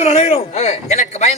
போகிறோம் எனக்கு பயந்து